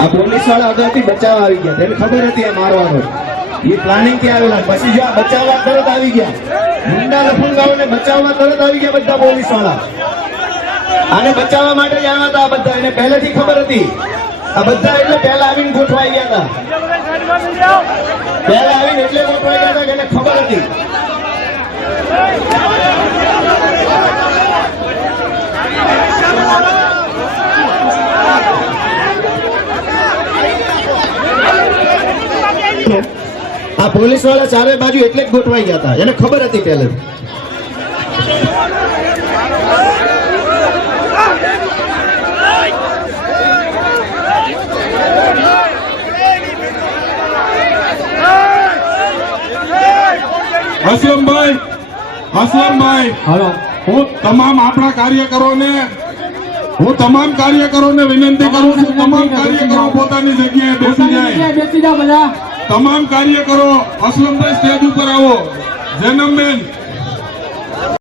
આ પોલીસ વાળા અગાઉથી બચાવવા આવી ગયા, તેને ખબર હતી આ મારવાનો, એ પ્લાનિંગ થી આવેલા. પછી જો આ બચાવવા તરત આવી ગયા, ગુંડા લફંગાઓને બચાવવા તરત આવી ગયા બધા પોલીસ વાળા. આને બચાવવા માટે જ આવ્યા હતા આ બધા, એને પહેલેથી ખબર હતી. આ બધા એટલે પહેલા આવીને ગોઠવાઈ ગયા હતા, પહેલા આવીને એટલે ગોઠવાઈ ગયા હતા કે એને ખબર હતી. આ પોલીસ વાળા ચારે બાજુ એટલે જ ગોઠવાઈ ગયા હતા, એને ખબર હતી પહેલે. અસલમભાઈ, હું તમામ આપણા કાર્યકરોને વિનંતી કરું છું, તમામ કાર્યકરો પોતાની જગ્યાએ બેસી જાય. તમામ કાર્યકરો અસલમભાઈ સ્ટેજ ઉપર આવો. જનમબેન